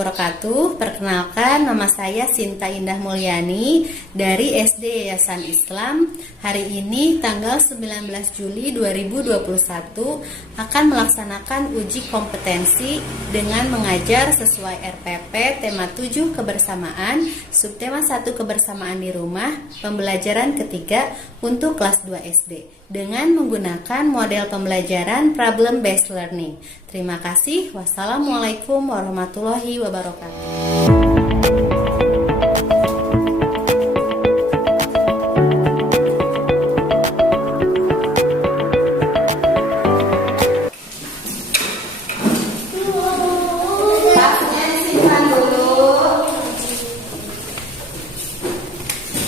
wabarakatuh. Perkenalkan, nama saya Sinta Indah Mulyani dari SD Yayasan Islam. Hari ini tanggal 19 Juli 2021 akan melaksanakan uji kompetensi dengan mengajar sesuai RPP tema 7 kebersamaan, subtema 1 kebersamaan di rumah, pembelajaran ketiga untuk kelas 2 SD dengan menggunakan model pembelajaran problem based learning. Terima kasih. Wassalamualaikum warahmatullahi wabarakatuh.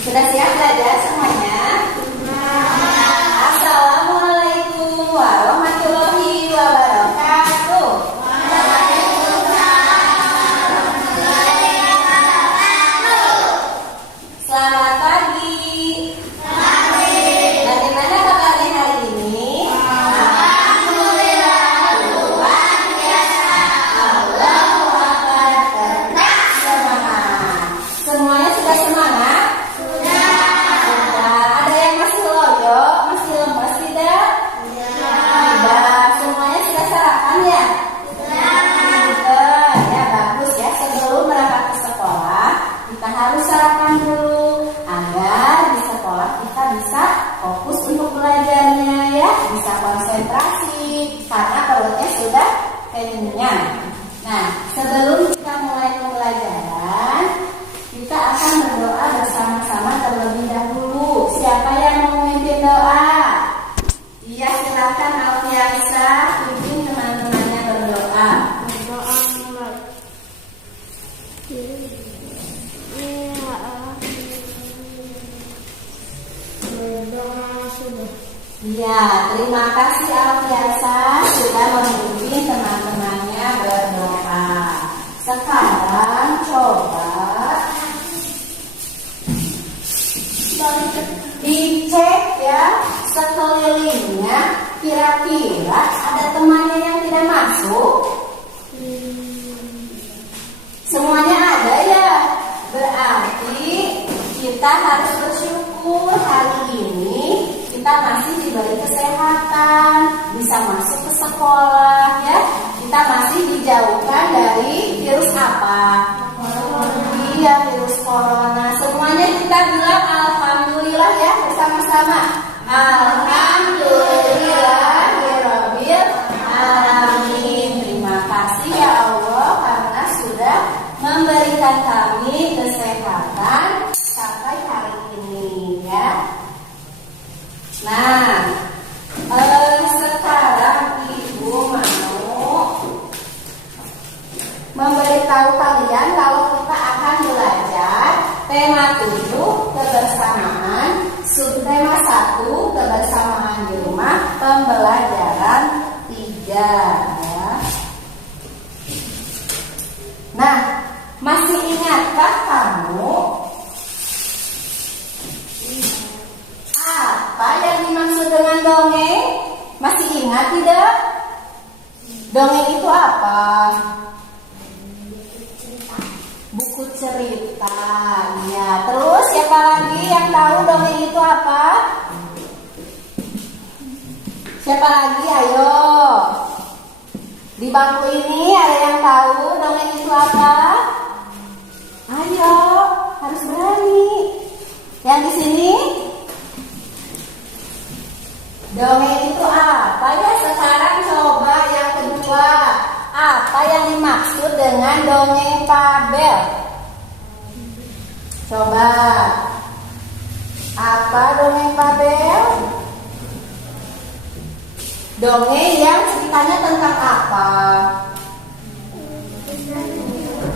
Sudah siap belajar semuanya? Assalamualaikum warahmatullahi wabarakatuh. Selamat pagi. Bagaimana kabarnya hari ini? Alhamdulillah, luar biasa. Allahu Akbar. Semangat. Semuanya sudah semangat? Harus sarapan dulu agar di sekolah kita bisa fokus untuk belajarnya, ya, bisa konsentrasi karena perutnya sudah kenyang. Nah, sebelum kita mulai pembelajaran, kita akan berdoa bersama-sama terlebih dahulu. Siapa yang mau memimpin doa? Iya, silakan Alfiansa, pimpin teman-temannya berdoa. Ya, terima kasih Alfiansa sudah memimpin teman-temannya berdoa. Sekarang coba dicek ya sekelilingnya, kira-kira ada temannya yang tidak masuk? Semuanya ada ya? Berarti kita harus bersyukur hari ini kita masih diberi kesehatan, bisa masuk ke sekolah, ya. Kita masih dijauhkan dari virus apa? Iya, virus corona. Semuanya kita bilang alhamdulillah ya bersama-sama. Alhamdulillahirabbil alamin. Terima kasih ya Allah karena sudah memberikan kami kesehatan sampai hari ini, ya. Nah, sekarang Ibu mau memberitahu kalian kalau kita akan belajar tema 7 kebersamaan, subtema 1 kebersamaan di rumah, pembelajaran 3, ya. Nah, masih ingatkah kamu apa yang dimaksud dengan dongeng? Masih ingat tidak? Dongeng itu apa? Buku cerita. Ya, terus siapa lagi yang tahu dongeng itu apa? Siapa lagi? Ayo. Di bangku ini ada yang tahu dongeng itu apa? Ayo, harus berani. Yang di sini? Dongeng itu apa ya? Sekarang coba yang kedua. Apa yang dimaksud dengan dongeng fabel? Coba. Apa dongeng fabel? Dongeng yang ceritanya tentang apa?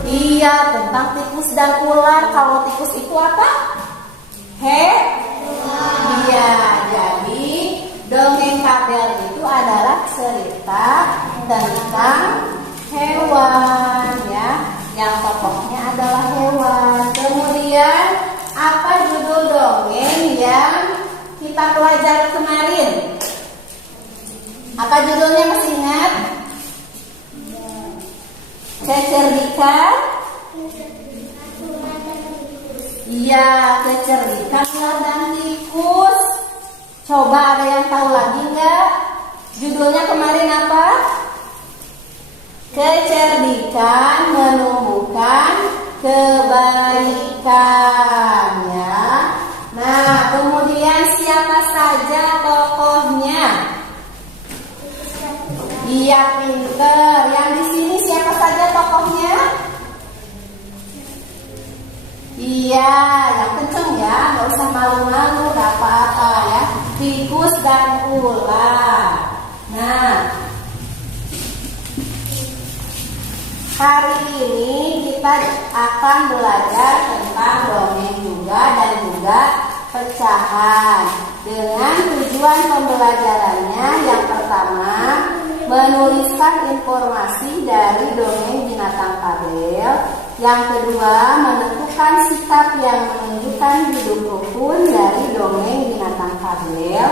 Iya, tentang tikus dan ular. Kalau tikus itu apa? Iya, jadi dongeng fabel itu adalah cerita tentang hewan, ya, yang tokohnya adalah hewan. Kemudian apa judul dongeng yang kita pelajari kemarin? Apa judulnya, masih ingat? Kecerdikan? Iya, kecerdikan ular dan tikus. Coba ada yang tahu lagi nggak? Judulnya kemarin apa? Kecerdikan menumbuhkan kebaikan, ya. Nah, kemudian siapa saja tokohnya? Iya, pinter. Yang di sini siapa saja tokohnya? Iya, yang kenceng ya, nggak usah malu-malu, nggak apa-apa ya. Tikus dan ular. Nah, hari ini kita akan belajar tentang dongeng juga dan juga pecahan. Dengan tujuan pembelajarannya, yang pertama, menuliskan informasi dari dongeng binatang fabel. Yang kedua, menentukan sikap yang menunjukkan hidup rukun dari dongeng binatang fabel.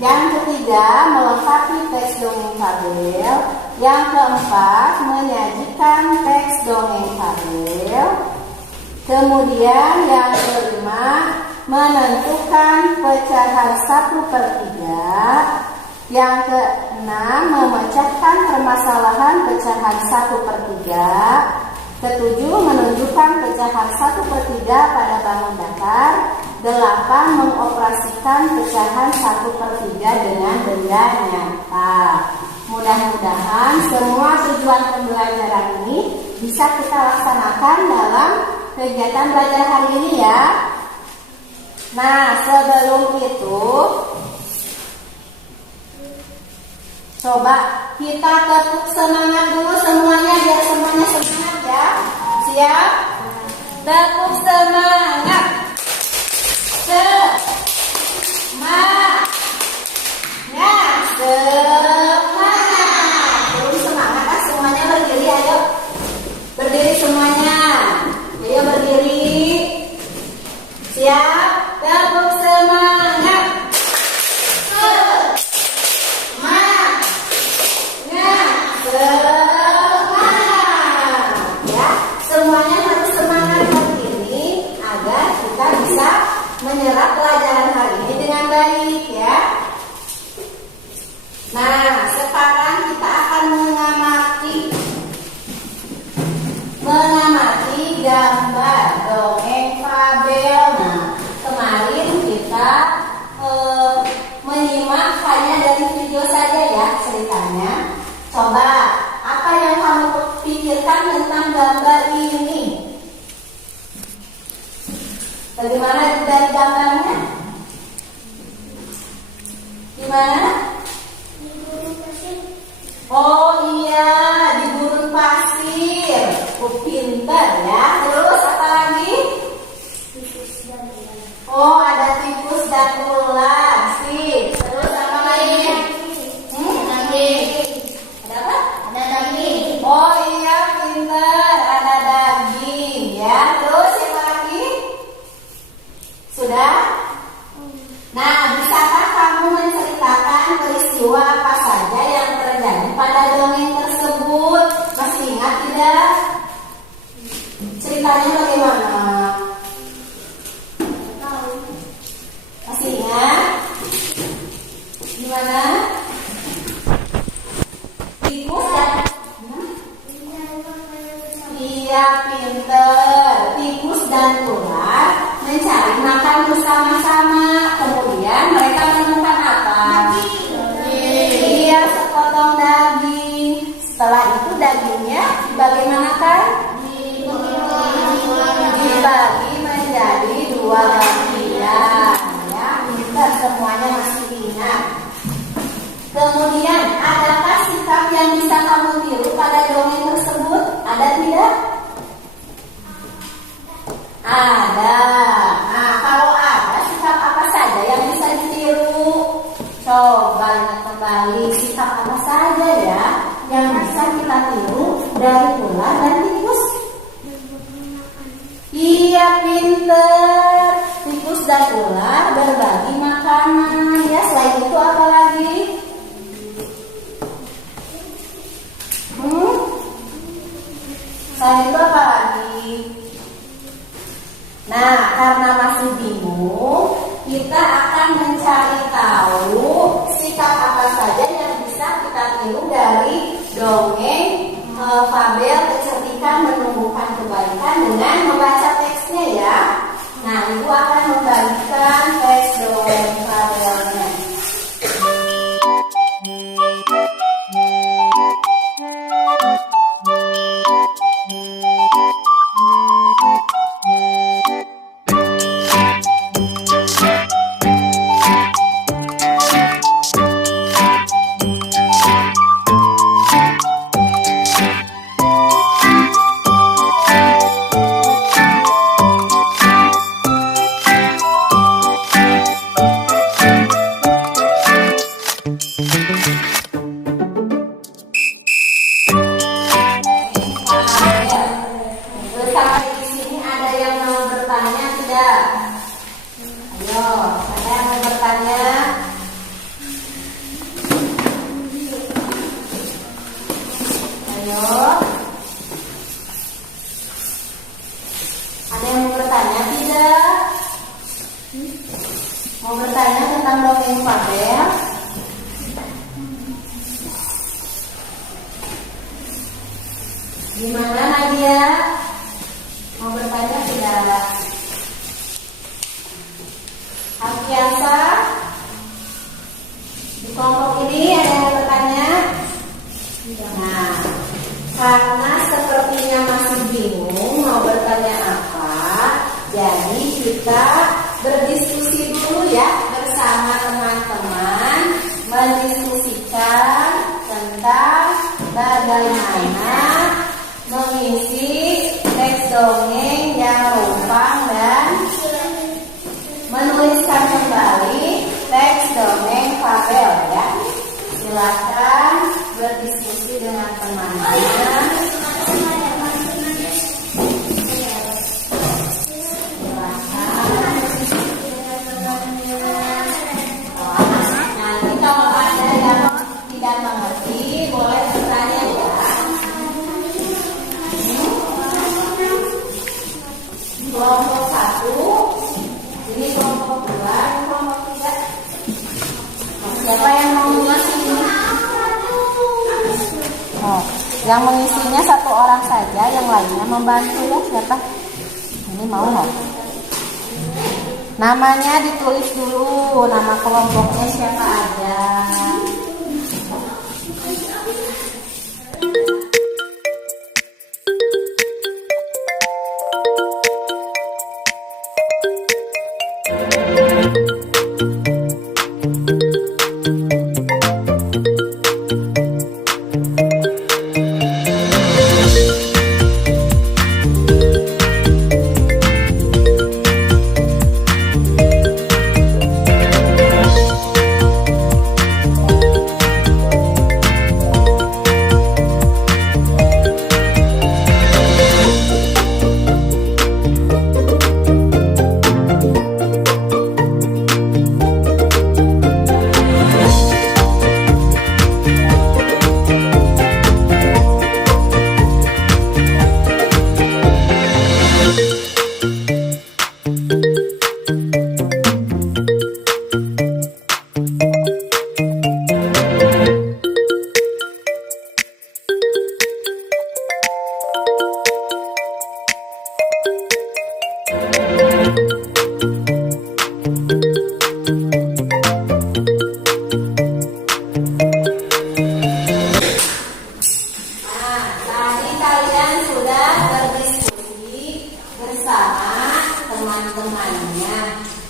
Yang ketiga, melengkapi teks dongeng fabel. Yang keempat, menyajikan teks dongeng fabel. Kemudian yang kelima, menentukan pecahan 1/3. Yang keenam, memecahkan permasalahan pecahan 1/3. Ketujuh, menunjukkan pecahan 1/3 pada bangun datar. 8, mengoperasikan pecahan 1/3 dengan benda nyata. Mudah-mudahan semua tujuan pembelajaran ini bisa kita laksanakan dalam kegiatan belajar hari ini ya. Nah, sebelum itu coba kita tepuk semangat dulu semuanya biar semuanya semangat ya. Siap? Tepuk semangat. Semangat. Semangat. Belum semangat kan semuanya berdiri ayo. Berdiri semuanya. Ayo berdiri. Siap? Tepuk semangat. Ya, semuanya harus semangat hari ini agar kita bisa menyerap pelajaran hari ini dengan baik ya. Nah, sekarang kita akan mengamati gambar dongeng fabel. Nah, kemarin kita menyimak hanya dari video saja ya ceritanya. Coba, apa yang kamu pikirkan tentang gambar ini? Bagaimana dari gambarnya? Gimana? Oh iya, di gurun pasir. Pintar ya. Terus apa lagi? Oh, ada tikus dan ular. Sip. Terus apa lagi? Ada apa? Ada daging. Oh iya, pintar. Ada daging ya. Terus apa lagi? Sudah? Nah, bisakah kamu menceritakan peristiwa apa saja yang terjadi pada dongeng tersebut? Masih ingat tidak? Ceritanya bagaimana? Masih ingat? Gimana? Tikus dan iya, pinter. Tikus dan ular mencari makan bersama-sama. Kemudian mereka menemukan apa? Iya, sepotong daging. Setelah itu dagingnya bagaimanakah? Dibagi menjadi 2 bagian. Ya, pinter, semuanya masih ingat. Kemudian, adakah sikap yang bisa kamu tiru pada dongeng tersebut? Ada tidak? Ada. Nah, kalau ada, sikap apa saja yang bisa ditiru? Coba ingat kembali, sikap apa saja ya yang bisa kita tiru dari ular dan tikus? Iya, pinter. Tikus dan ular berbagi makanan. Ya, selain itu apa lagi? Selain itu apa lagi? Nah, karena masih bingung, kita akan mencari tahu sikap apa saja yang bisa kita tiru dari dongeng, fabel, kecerdikan menumbuhkan kebaikan dengan membaca teksnya ya. Nah, Ibu akan membagikan teks dongeng fabelnya. Mau bertanya tentang dongeng fabel? Gimana Nadia? Mau bertanya tidak? Alfiansa? Di kelompok ini ada yang bertanya? Nah, karena sepertinya masih bingung mau bertanya apa, jadi kita berdiskusi dulu ya bersama teman-teman, mendiskusikan tentang bagaimana mengisi teks dongeng yang rumpang dan menuliskan kembali teks dongeng fabel ya. Silakan berdiskusi dengan teman-teman. Kelompok 1, ini kelompok 2, ini kelompok 3. Siapa yang mau mengisi? Oh, yang mengisinya satu orang saja, yang lainnya membantu ya. Siapa? Ini mau nggak? Namanya ditulis dulu, nama kelompoknya siapa aja.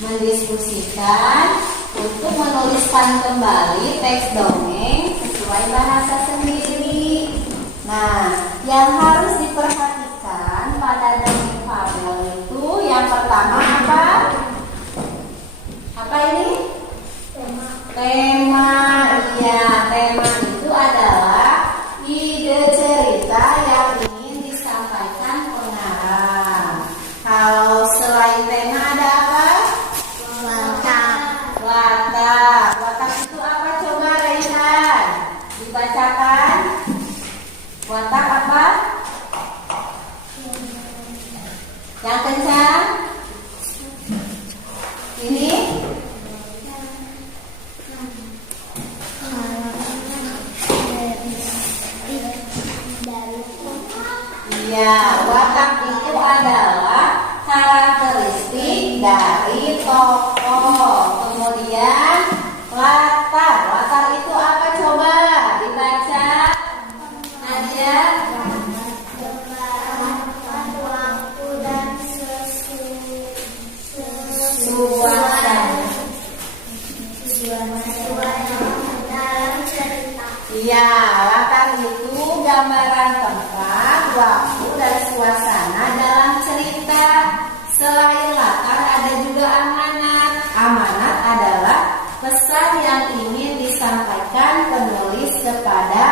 Mendiskusikan untuk menuliskan kembali teks dongeng sesuai bahasa sendiri. Nah, yang harus diperhatikan pada dongeng fabel itu yang pertama apa? Apa ini? Tema. Iya, tema itu adalah ide cerita yang ingin disampaikan pengarang. Kalau selain tema ada apa? Watak itu apa? Coba Rehan dibacakan. Watak apa? suasana. Iya, latar itu gambaran tempat, waktu, dan suasana dalam cerita. Selain latar ada juga amanat. Amanat adalah pesan yang ingin disampaikan penulis kepada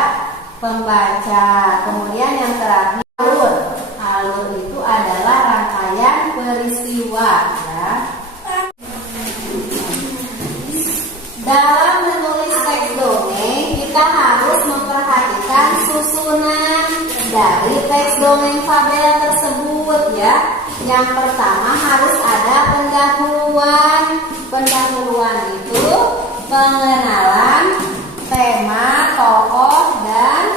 pembaca. Kemudian yang terakhir alur. Alur itu adalah rangkaian peristiwa, ya. Dalam menulis teks dongeng, kita harus memperhatikan susunan dari teks dongeng fabel tersebut, ya. Yang pertama harus ada pendahuluan. Pendahuluan itu pengenalan tema, tokoh, dan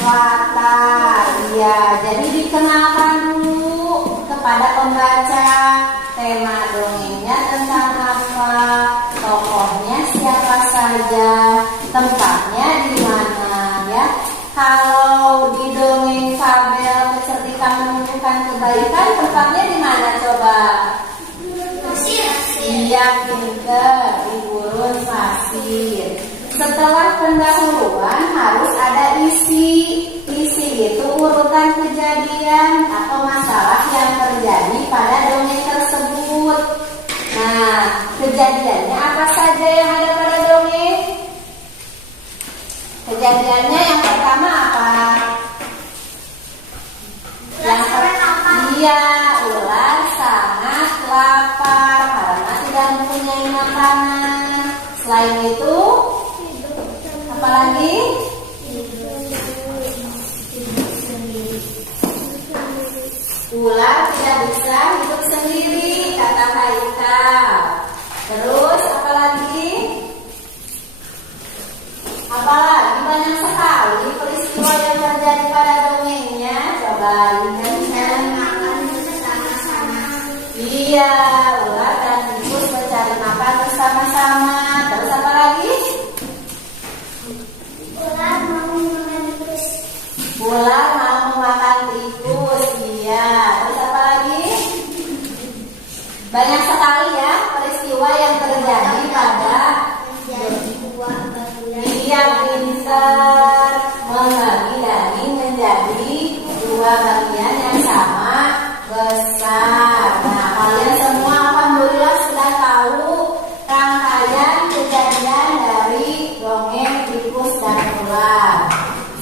latar. Ya, jadi dikenalkan dulu kepada pembaca tema dongengnya tentang apa, tokohnya siapa saja, tempatnya di mana, ya. Kalau di dongeng fabel kecerdikan menumbuhkan kebaikan, tempatnya di mana coba? Iya, pinter, di gurun pasir. Setelah pendahuluan harus ada isi. Isi itu urutan kejadian atau masalah yang terjadi pada dongeng tersebut. Nah, kejadiannya apa saja yang ada pada dongeng? Kejadiannya yang pertama apa? Iya, ular sangat lapar karena tidak mempunyai makanan. Selain itu, apa lagi? Ular tidak bisa hidup sendiri, kata Haikal. Terus apa lagi? Apalagi banyak sekali peristiwa yang terjadi pada dongengnya. Coba ingatkan. Iya, ular dan tikus mencari makan bersama-sama. Terus apa lagi? Ular mau memakan tikus. Iya. Terus apa lagi? Banyak sekali ya peristiwa yang terjadi pada dia pintar membagi daging menjadi dua bagian yang sama besar. Nah, kalian semua alhamdulillah sudah tahu rangkaian kejadian dari dongeng tikus dan ular.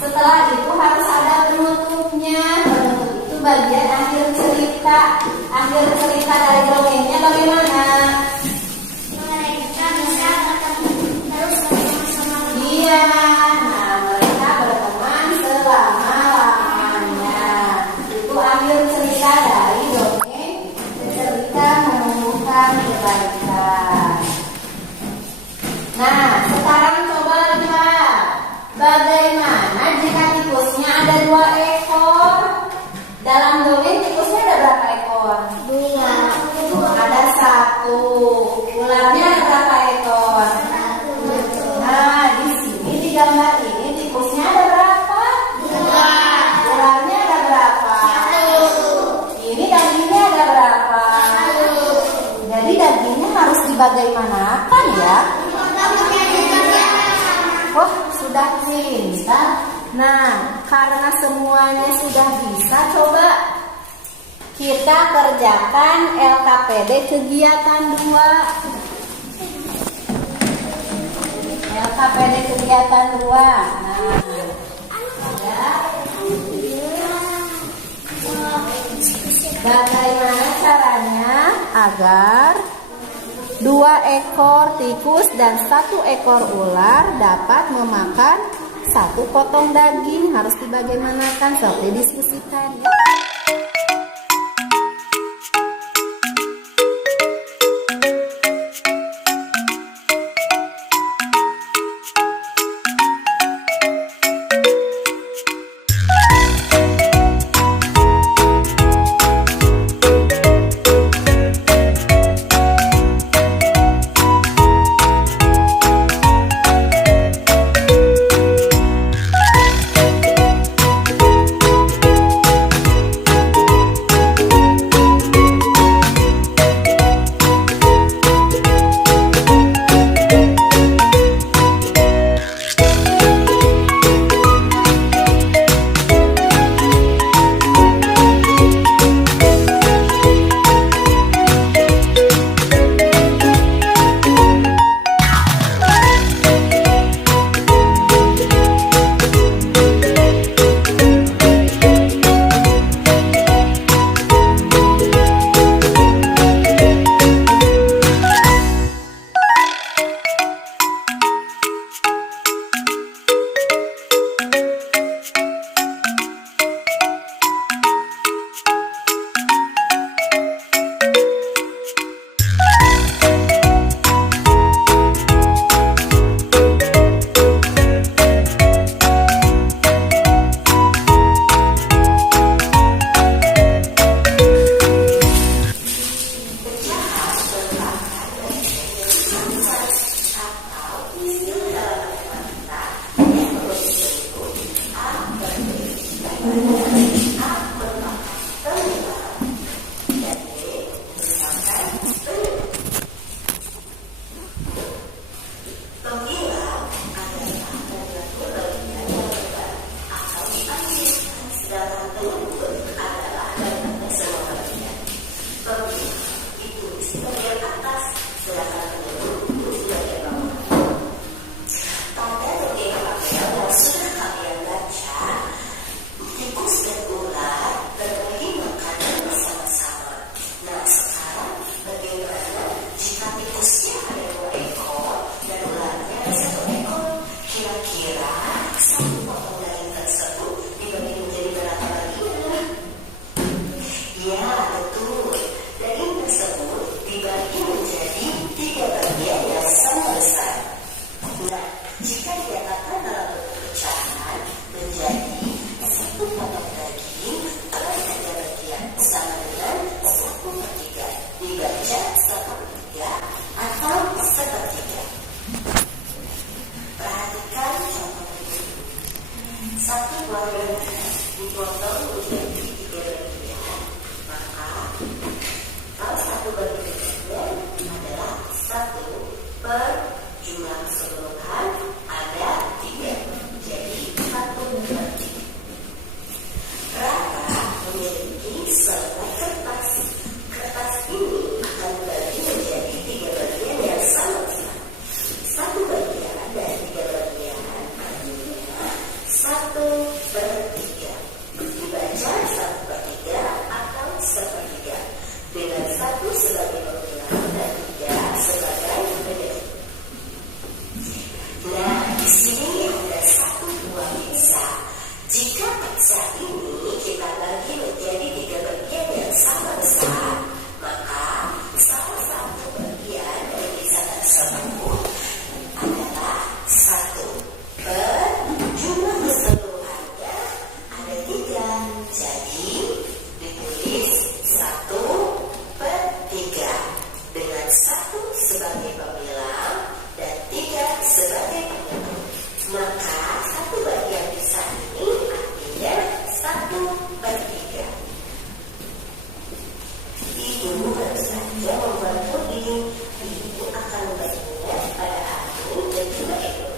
Setelah itu harus ada penutupnya. Penutup itu bagian akhir cerita. Akhir cerita dari dongengnya bagaimana? Iya, nah mereka berteman selama-lamanya. Itu akhir cerita dari dongeng cerita menumbuhkan kebaikan. Nah, sekarang coba lihat bagaimana jika tikusnya ada 2 ekor. Dalam dongeng tikusnya ada berapa ekor? 2. Ada 1. Ularnya ada berapa ekor? Nah, di sini di gambar ini tikusnya ada berapa? 2. Ularnya ada berapa? 1. Ini dagingnya ada berapa? 1. Jadi dagingnya harus dibagaimanakan ya? Oh, sudah pintar. Nah, karena semuanya sudah bisa, coba kita kerjakan LKPD kegiatan 2. LKPD kegiatan 2. Nah, bagaimana caranya agar 2 ekor tikus dan 1 ekor ular dapat memakan 1 potong daging? Harus dibagaimanakan? Seperti diskusikan ya. dibaca sepertiga atau sepertiga. Perhatikan contoh ini. Satu buah belajar dipotong menjadi 3 bagian, maka kalau satu bagian adalah 1 per jumlah keseluruhan ada 3, jadi 1/3. Rara memiliki selai kertas. Kertas ini akan dibagi menjadi 3 bagian yang sama besar. Satu bagian dari 3 bagian artinya 1/3. Dibaca 1/3 atau sepertiga dengan 1 sebagai pembilang dan 3 sebagai penyebut. Nah, di sini ada satu buah pizza. Jika pizza ini kita bagi menjadi 3 bagian yang sama besar, maka salah satu bagian dari pizza tersebut adalah 1 per jumlah keseluruhannya ada 3, jadi ditulis 1/3 dengan 1 sebagai pembilang dan 3 sebagai penyebut. Maka satu bagian pizza ini artinya 1/3. Ibu baru saja membuat puding. Ibu akan membaginya pada aku dan juga Edo.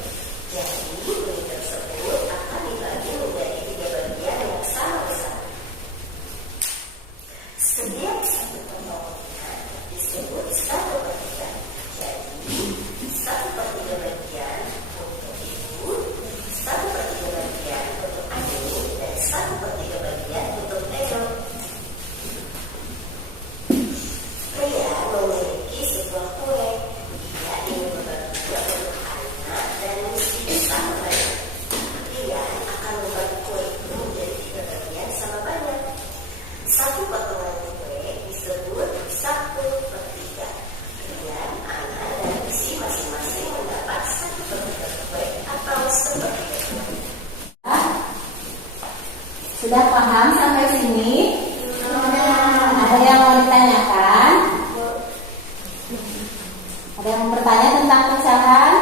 Jadi puding tersebut akan dibagi menjadi 3 bagian yang sama besar. Setiap satu potongan disebut 1/3. Jadi 1/3 bagian untuk ibu, 1/3 bagian untuk Ani, dan 1/3 bagian untuk Edo. Pria memiliki sebuah kue. Dia ingin membagi untuk anak dan mesti sama banyak. Pria akan membagi kue itu menjadi 3 bagian sama banyak. Satu potongan kue disebut 1/3. Kemudian anak dan isi masing-masing mendapat 1/3 kue atau sepertiga kue. Sudah paham sampai sini? Ada yang mau ditanyakan? Ada yang mau bertanya tentang pecahan?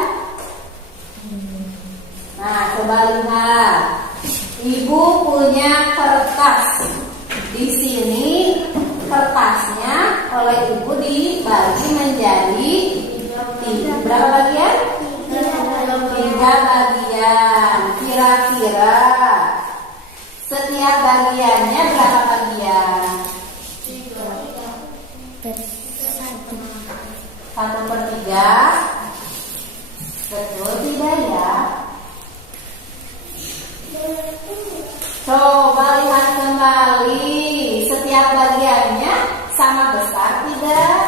Nah, coba lihat. Ibu punya kertas. Di sini kertasnya oleh ibu dibagi menjadi berapa bagian? 3 bagian. Kira-kira setiap bagiannya berapa bagian? 1/3. Betul tidak ya? Coba lihat kembali. Setiap bagiannya sama besar tidak?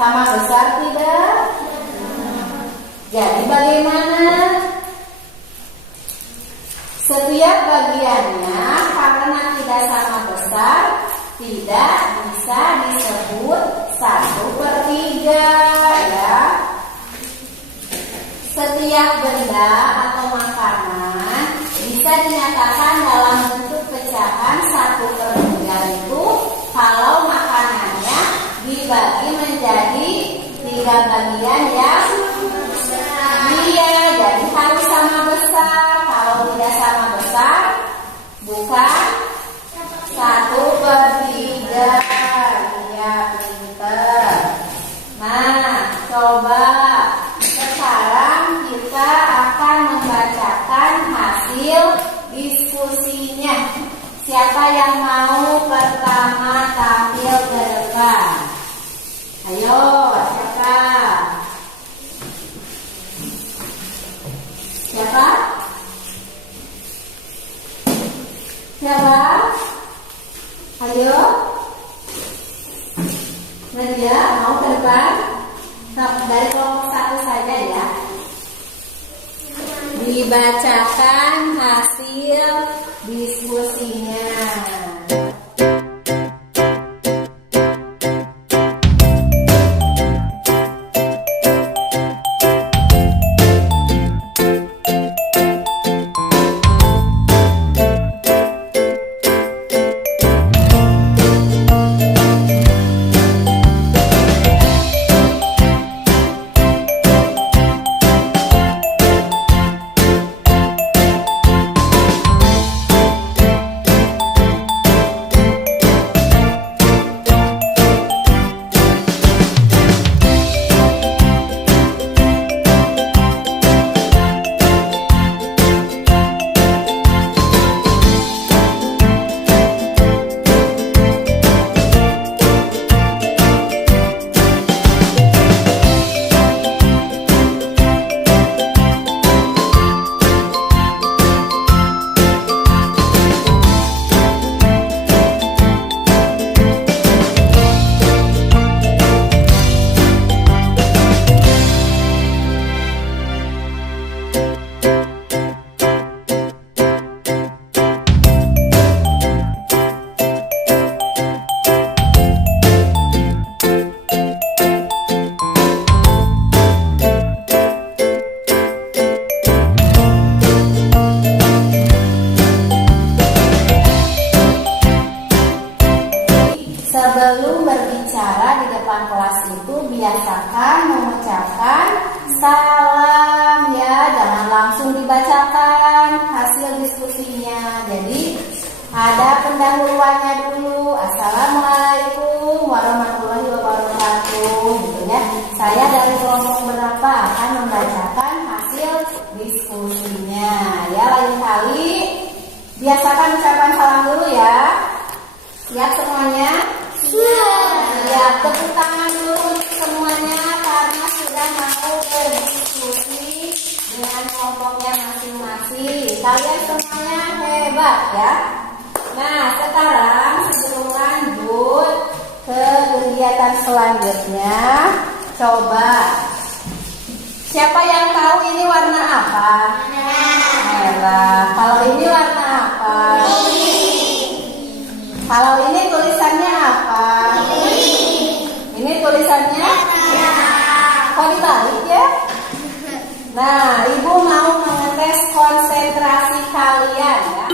Sama besar tidak? Jadi bagaimana? Setiap bagiannya karena tidak sama besar tidak bisa disebut 1/3 ya. Setiap benda atau makanan bisa dinyatakan dalam bentuk pecahan 1/3 itu kalau makanannya dibagi menjadi 3 bagian yang iya, jadi harus sama besar. Kalau tidak sama besar bukan 1/3. Iya, pinter. Nah, coba sekarang kita akan membacakan hasil diskusinya. Siapa yang mau pertama tampil ke depan? Ayo, siapa? Siapa? Siapa? Ayo. Nadia, mau ke depan? Dari kelompok 1 saja ya. Dibacakan hasil diskusinya. sebelum berbicara di depan kelas itu biasakan mengucapkan salam ya, jangan langsung dibacakan hasil diskusinya. Jadi ada pendahuluannya dulu. Assalamualaikum warahmatullahi wabarakatuh gitu ya. Saya dari kelompok berapa akan membacakan hasil diskusinya ya. Lain kali biasakan ucapan salam dulu ya. Siap semuanya? Siap. Ya, tepuk tangan dulu untuk semuanya karena sudah mau berdiskusi dengan kelompoknya masing-masing. Kalian semuanya hebat ya. Nah, sekarang sebelum lanjut ke kegiatan selanjutnya, coba siapa yang tahu ini warna apa? Merah. Kalau ini warna apa? Kalau ini tulisannya apa? Ini tulisannya? Kok dibalik ya? Nah, Ibu mau mengetes konsentrasi kalian ya.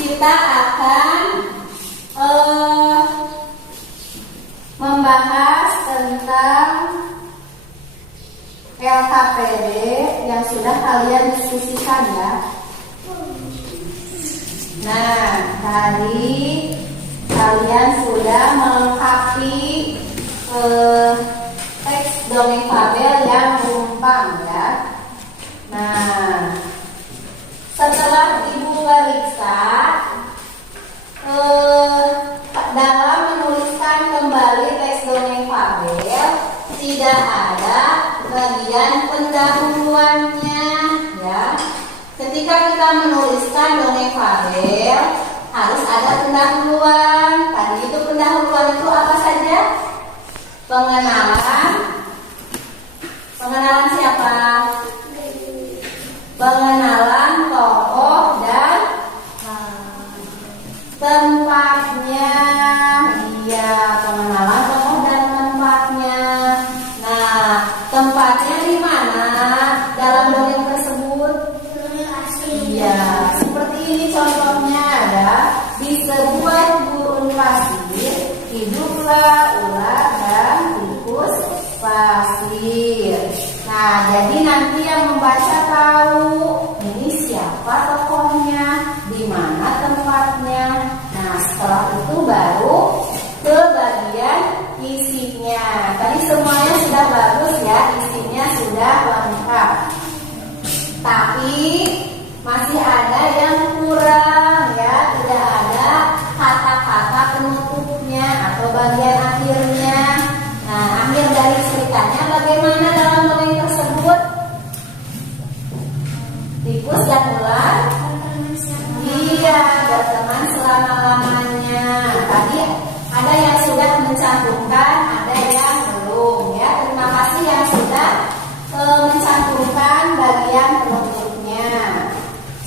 Kita akan membahas tentang LKPD yang sudah kalian diskusikan ya. Nah, tadi kalian sudah melengkapi teks dongeng fabel yang rumpang ya. Nah, setelah Ibu periksa dalam menuliskan kembali teks dongeng fabel tidak ada bagian pendahuluannya ya. Ketika kita menuliskan dongeng fabel harus ada pendahuluan. Tadi itu pendahuluan itu apa saja? Pengenalan. Pengenalan siapa? Pengenalan tokoh dan tempatnya. Iya, pengenalan tokoh dan tempatnya. Nah, tempatnya di mana dalam dongeng tersebut? Iya, seperti ini contohnya ada di sebuah gurun pasir hiduplah ular dan tikus pasir. Nah, jadi nanti yang membaca tahu ini siapa tokohnya, di mana tempatnya. Nah, setelah itu baru ke bagian isinya. Tadi semuanya sudah bagus ya, isinya sudah lengkap. Tapi masih ada yang kurang ya, tidak ada kata-kata penutupnya atau bagian akhirnya. Nah, akhir dari ceritanya bagaimana dalam dongeng tersebut? Tikus dan ular iya, berteman selama-lamanya. Tadi ada yang sudah mencantumkan, ada yang belum ya. Terima kasih yang sudah mencantumkan bagian penutupnya.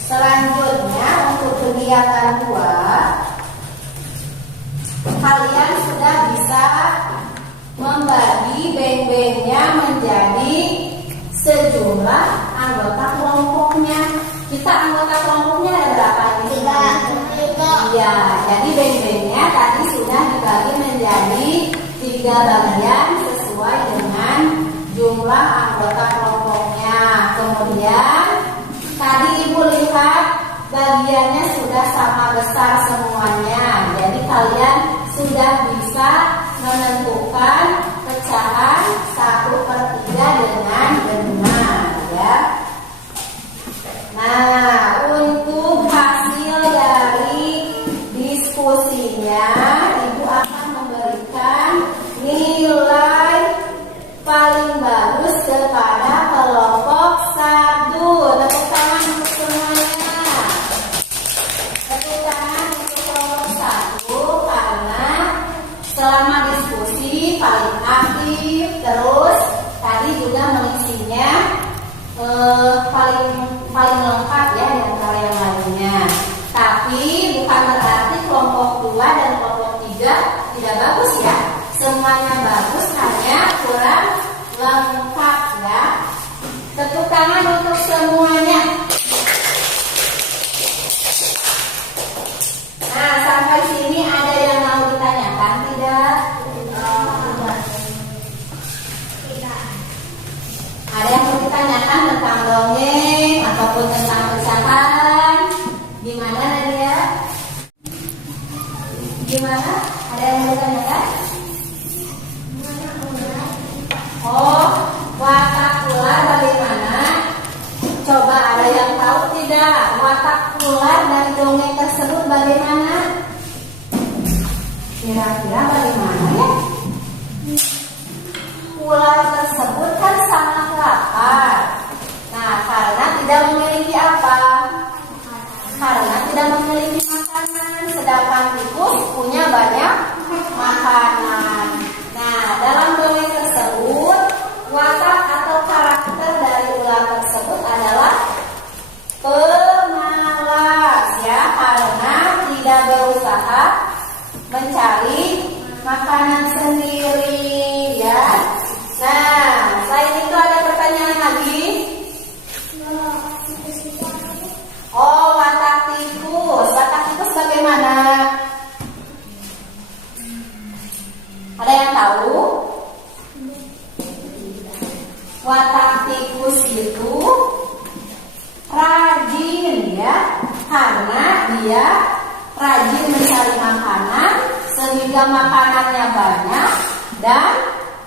Selanjutnya untuk kegiatan 2, kalian sudah bisa membagi beng-bengnya menjadi sejumlah anggota kelompoknya. Kita anggota kelompoknya ada berapa ini? 3. Iya, jadi beng-bengnya tadi sudah dibagi menjadi 3 bagian sesuai dengan jumlah anggota kelompoknya. Kemudian tadi Ibu lihat bagiannya sudah sama besar semuanya. Jadi kalian sudah bisa menentukan pecahan 1/3 dengan benar ya. Nah, untuk hasil dari diskusinya, Ibu akan memberikan nilai paling bagus kepada kelompok 1. Tepuk tangan untuk semuanya. Tepuk tangan untuk kelompok 1 karena selama diskusi paling aktif, terus tadi juga mengisinya paling lengkap ya di antara yang lainnya. Tapi bukan berarti kelompok 2 dan kelompok 3 tidak bagus ya. Semuanya bagus, hanya kurang lengkap ya. Tepuk tangan untuk semuanya. Nah, sampai sini ada yang mau ditanyakan tidak? Ada yang mau ditanyakan tentang dongeng ataupun tentang pecahan? Gimana Nadia? Gimana? Ada yang mau ditanyakan? Oh, watak ular bagaimana? Coba ada yang tahu tidak? Watak ular dari dongeng tersebut bagaimana? Kira-kira bagaimana ya? Ular tersebut kan sangat lapar. Nah, karena tidak memiliki apa? Karena tidak memiliki makanan. Sedangkan tikus punya banyak makanan. Nah, dalam dongeng tersebut, watak atau karakter dari ular tersebut adalah pemalas ya, karena tidak berusaha mencari makanan sendiri ya. Nah, selain itu ada pertanyaan lagi? Oh, watak tikus. Watak tikus bagaimana? Ada yang tahu? Watak tikus itu rajin ya, karena dia rajin mencari makanan sehingga makanannya banyak dan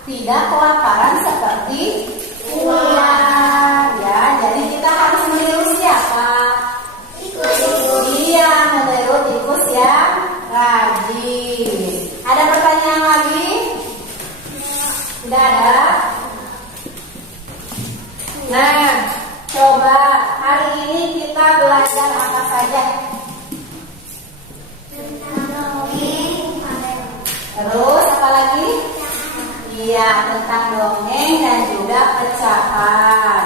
tidak kelaparan seperti ular ya. Jadi kita harus meniru siapa? Tikus. Iya, meniru tikus yang rajin. Ada pertanyaan lagi? Tidak ada? Nah, coba hari ini kita belajar apa saja? Terus apa lagi? Iya, tentang dongeng dan juga pecahan.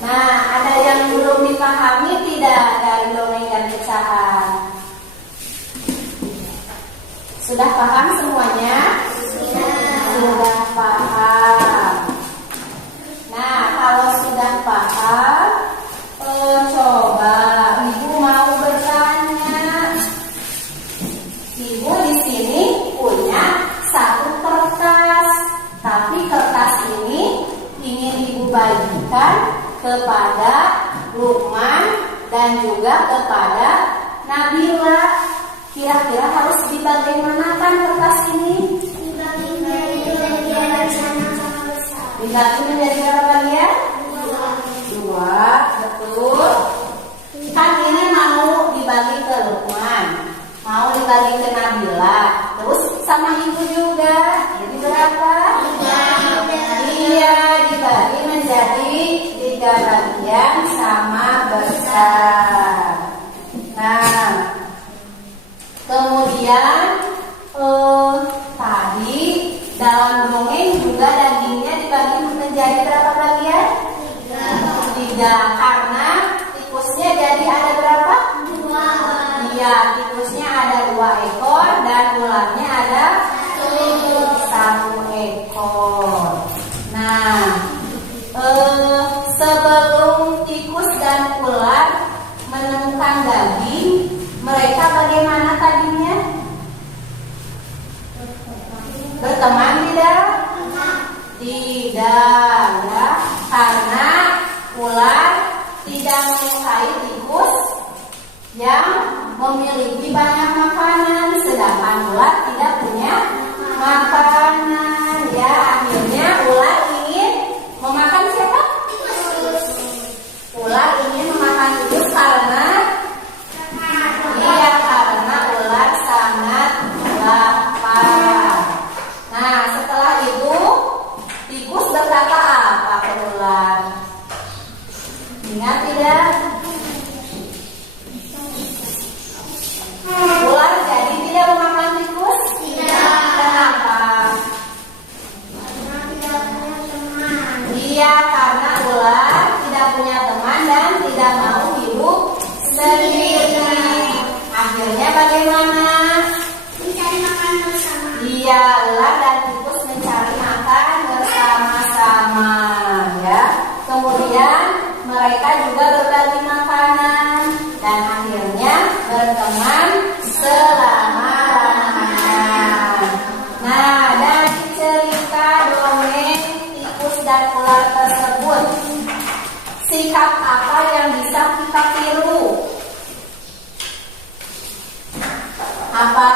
Nah, ada yang belum dipahami tidak dari dongeng dan pecahan? Sudah paham semuanya? Sudah paham. Nah, kalau sudah paham, coba Ibu mau bertanya. Ibu di sini punya satu kertas, tapi kertas ini ingin Ibu bagikan kepada Lukman dan juga kepada Nabila. Kira-kira harus dibagaimanakan kertas ini? Dibagi menjadi berapa bagian? Dua, betul. Kan ini mau dibagi ke Lukman, mau dibagi ke Nabila, terus sama Ibu juga. Jadi berapa? Iya, dibagi menjadi 3 bagian sama besar. Nah, kemudian tadi dalam dongeng juga dagingnya dibagi menjadi berapa bagian? 3. Karena tikusnya jadi ada berapa? 2. Iya, tikusnya ada 2 ekor dan ularnya ada 1 ekor. Nah, sebelum tikus dan ular menemukan daging, mereka bagaimana tadinya? Berteman tidak? Tidak ya, karena ular tidak menyukai tikus yang memiliki banyak makanan, sedangkan ular tidak punya Iya, ular dan tikus mencari makan bersama-sama, ya. Kemudian mereka juga berbagi makanan dan akhirnya berteman selama-lamanya. Nah, dari cerita dongeng tikus dan ular tersebut, sikap apa yang bisa kita tiru? Apa?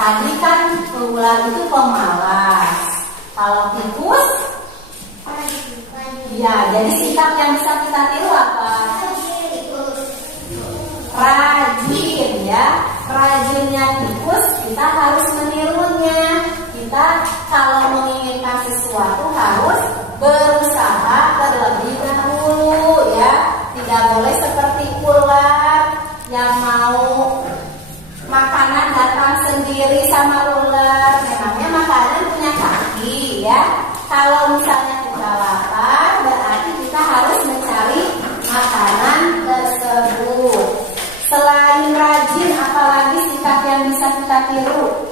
Tadi kan ular itu pemalas. Kalau tikus, ya, jadi sikap yang bisa kita tiru apa? Rajin, ya. Rajinnya tikus, kita harus menirunya. Kita kalau menginginkan sesuatu harus berusaha terlebih dahulu, ya. Tidak boleh seperti ular yang mau makanan datang sendiri sama ular. Memangnya makanan punya kaki, ya. Kalau misalnya kita lapar, berarti kita harus mencari makanan tersebut. Selain rajin, apalagi sikap yang bisa kita tiru?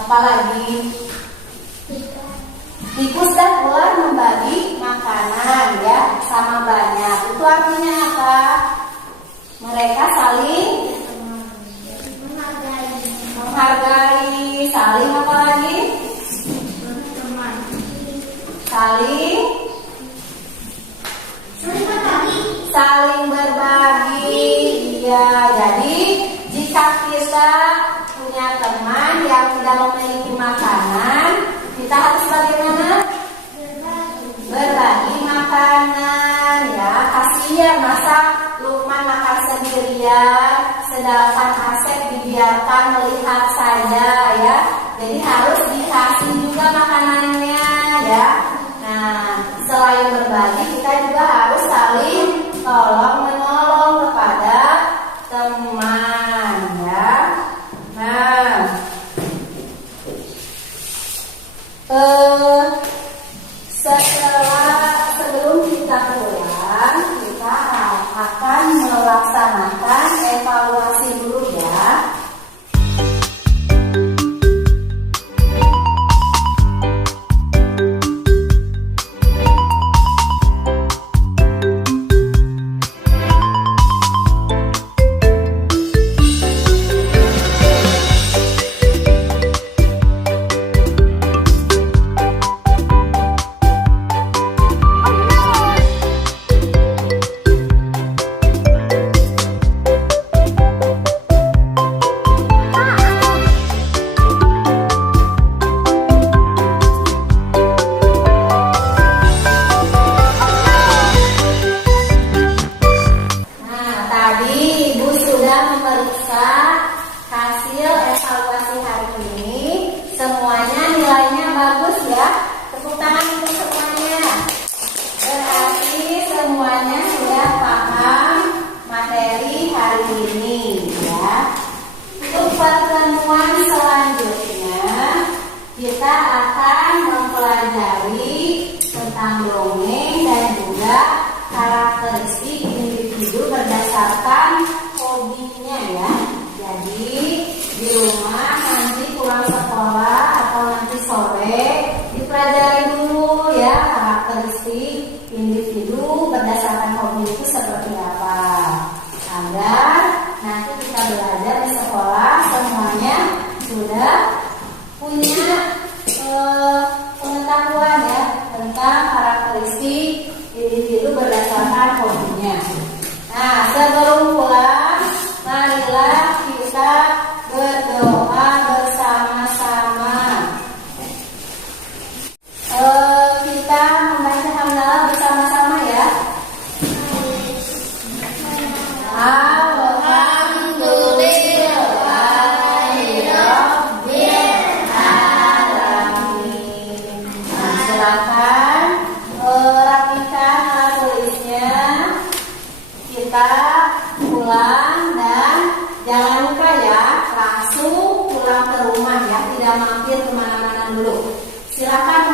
Apalagi? Tikus dan ular membagi makanan, ya, sama banyak. Itu artinya apa? Mereka saling menghargai, saling apa lagi? Saling berbagi. Ya, jadi jika kita punya teman yang tidak memiliki makanan, kita harus bagaimana? Berbagi makanan, ya. Kasihan masa Lukman makan sendirian, sedangkan Asep dibiarkan melihat saja, ya. Jadi harus dikasih juga makanannya, ya. Nah, selain berbagi, kita juga harus saling tolong menolong kepada teman, ya. Nah, sebelum kita pulang, kita akan melaksanakan evaluasi dulu, ya. Kita akan mempelajari tentang dongeng dan juga karakteristik individu berdasarkan hobinya, ya. Jadi di rumah nanti pulang sekolah atau nanti sore dipelajari dulu, ya, karakteristik individu berdasarkan hobi itu seperti apa, agar nanti kita belajar di sekolah semuanya sudah punya pengetahuan, ya, tentang karakteristik individu berdasarkan hobinya. Nah, sebelum pulang, marilah kita berdoa bersama-sama. Kita membaca hamdalah bersama-sama, ya. Kita pulang dan jangan lupa, ya, langsung pulang ke rumah, ya, tidak mampir kemana-mana dulu. Silakan